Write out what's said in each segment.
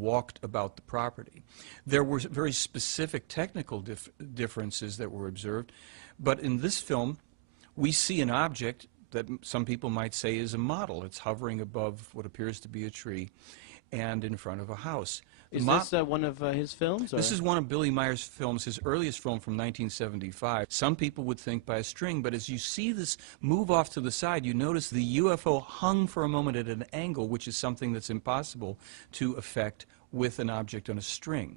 walked about the property. There were very specific technical differences that were observed, but in this film, we see an object that some people might say is a model. It's hovering above what appears to be a tree and in front of a house. Is this one of his films? Or? This is one of Billy Meier's films, his earliest film from 1975. Some people would think by a string, but as you see this move off to the side, you notice the UFO hung for a moment at an angle, which is something that's impossible to effect with an object on a string.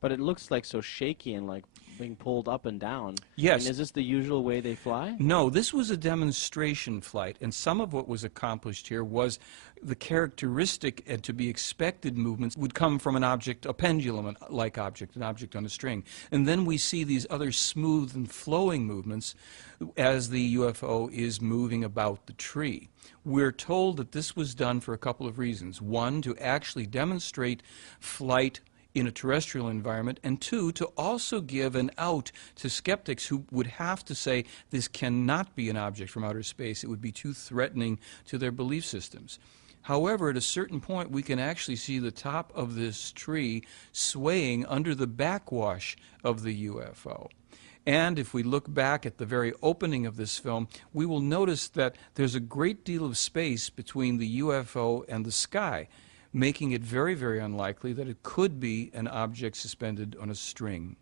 But it looks like so shaky and like being pulled up and down. Yes. And is this the usual way they fly? No, this was a demonstration flight, and some of what was accomplished here was the characteristic and to be expected movements would come from an object, a pendulum-like object, an object on a string. And then we see these other smooth and flowing movements as the UFO is moving about the tree. We're told that this was done for a couple of reasons. One, to actually demonstrate flight in a terrestrial environment, and two, to also give an out to skeptics who would have to say this cannot be an object from outer space. It would be too threatening to their belief systems. However, at a certain point, we can actually see the top of this tree swaying under the backwash of the UFO. And if we look back at the very opening of this film, we will notice that there's a great deal of space between the UFO and the sky, making it very, very unlikely that it could be an object suspended on a string.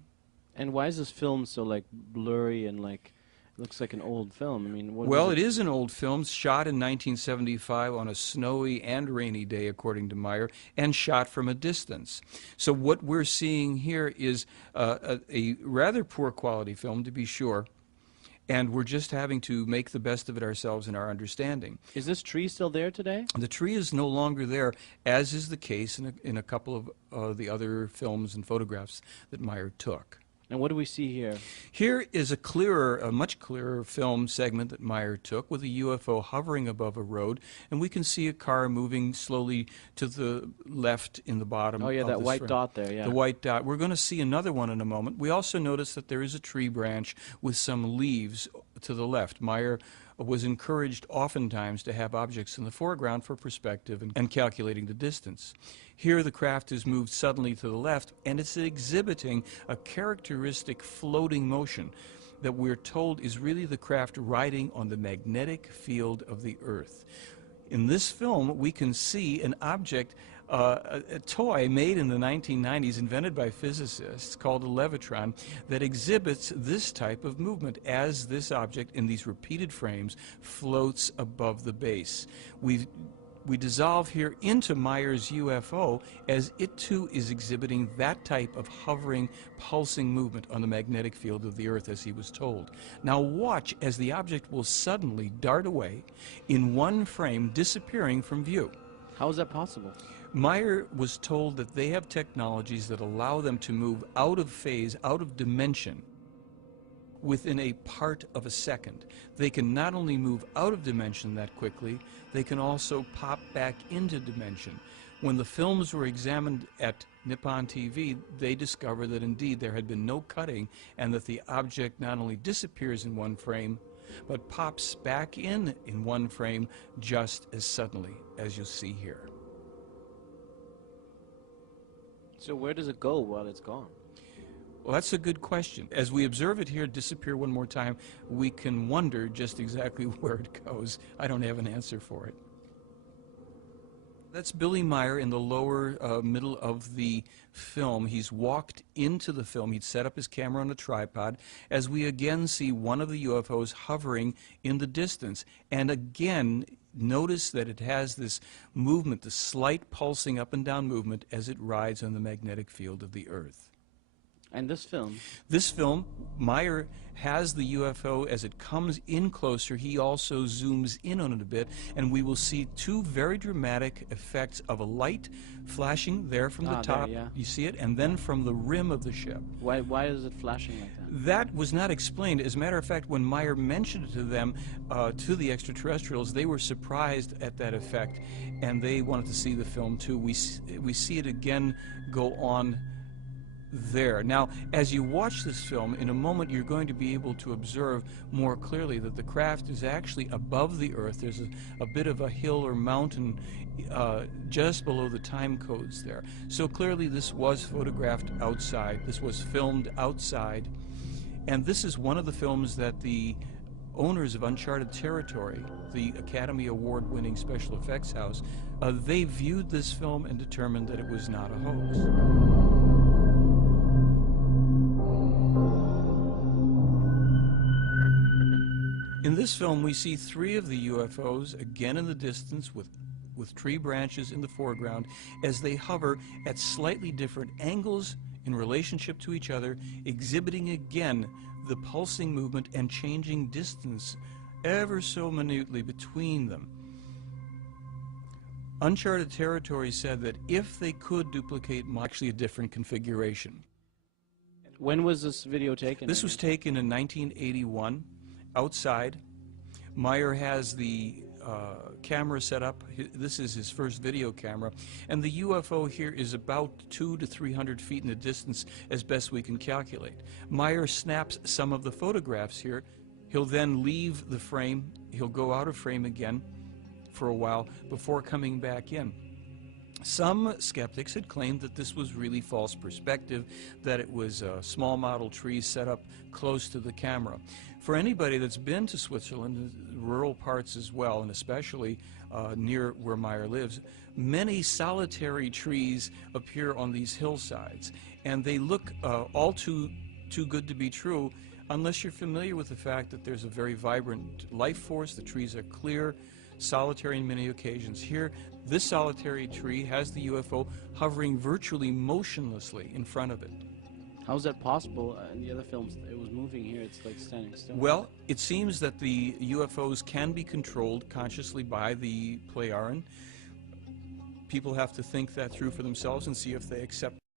And why is this film so like blurry and like looks like an old film? I mean, well, it is an old film, shot in 1975 on a snowy and rainy day, according to Meier, and shot from a distance. So what we're seeing here is a rather poor quality film, to be sure. And we're just having to make the best of it ourselves in our understanding. Is this tree still there today? The tree is no longer there, as is the case in a couple of the other films and photographs that Meier took. And what do we see here? Here is a much clearer film segment that Meier took with a UFO hovering above a road, and we can see a car moving slowly to the left in the bottom. Oh yeah, that white dot there, yeah. The white dot. We're going to see another one in a moment. We also notice that there is a tree branch with some leaves to the left. Meier was encouraged oftentimes to have objects in the foreground for perspective and calculating the distance. Here the craft is moved suddenly to the left, and it's exhibiting a characteristic floating motion that we're told is really the craft riding on the magnetic field of the Earth. In this film, we can see an object, a toy made in the 1990s, invented by physicists, called a levitron, that exhibits this type of movement as this object, in these repeated frames, floats above the base. We dissolve here into Meier's UFO as it too is exhibiting that type of hovering, pulsing movement on the magnetic field of the Earth as he was told. Now watch as the object will suddenly dart away in one frame, disappearing from view. How is that possible? Meier was told that they have technologies that allow them to move out of phase, out of dimension, within a part of a second. They can not only move out of dimension that quickly, they can also pop back into dimension. When the films were examined at Nippon TV, they discovered that indeed there had been no cutting and that the object not only disappears in one frame, but pops back in one frame just as suddenly as you see here. So where does it go while it's gone? Well, that's a good question. As we observe it here disappear one more time, we can wonder just exactly where it goes. I don't have an answer for it. That's Billy Meier in the lower middle of the film. He's walked into the film. He'd set up his camera on a tripod as we again see one of the UFOs hovering in the distance. And again, notice that it has this movement, the slight pulsing up and down movement as it rides on the magnetic field of the Earth. And this film? This film, Meier has the UFO as it comes in closer. He also zooms in on it a bit, and we will see two very dramatic effects of a light flashing there from the top. There, yeah. You see it? And then from the rim of the ship. Why is it flashing like that? That was not explained. As a matter of fact, when Meier mentioned it to them, to the extraterrestrials, they were surprised at that effect, and they wanted to see the film too. We see it again go on there. Now, as you watch this film, in a moment you're going to be able to observe more clearly that the craft is actually above the Earth. There's a bit of a hill or mountain just below the time codes there. So clearly this was photographed outside. This was filmed outside. And this is one of the films that the owners of Uncharted Territory, the Academy Award-winning special effects house, they viewed this film and determined that it was not a hoax. In this film, we see 3 of the UFOs, again in the distance, with tree branches in the foreground, as they hover at slightly different angles in relationship to each other, exhibiting again the pulsing movement and changing distance ever so minutely between them. Uncharted Territory said that if they could duplicate actually a different configuration. When was this video taken? This was taken in 1981, outside. Meier has the camera set up. This is his first video camera. And the UFO here is about 200 to 300 feet in the distance as best we can calculate. Meier snaps some of the photographs here. He'll then leave the frame. He'll go out of frame again for a while before coming back in. Some skeptics had claimed that this was really false perspective, that it was small model trees set up close to the camera. For anybody that's been to Switzerland, rural parts as well, and especially near where Meier lives, many solitary trees appear on these hillsides, and they look all too good to be true unless you're familiar with the fact that there's a very vibrant life force. The trees are clear, solitary on many occasions. Here, this solitary tree has the UFO hovering virtually motionlessly in front of it. How is that possible? In the other films, it was moving. Here, it's like standing still. Well, it seems that the UFOs can be controlled consciously by the Plejaren. People have to think that through for themselves and see if they accept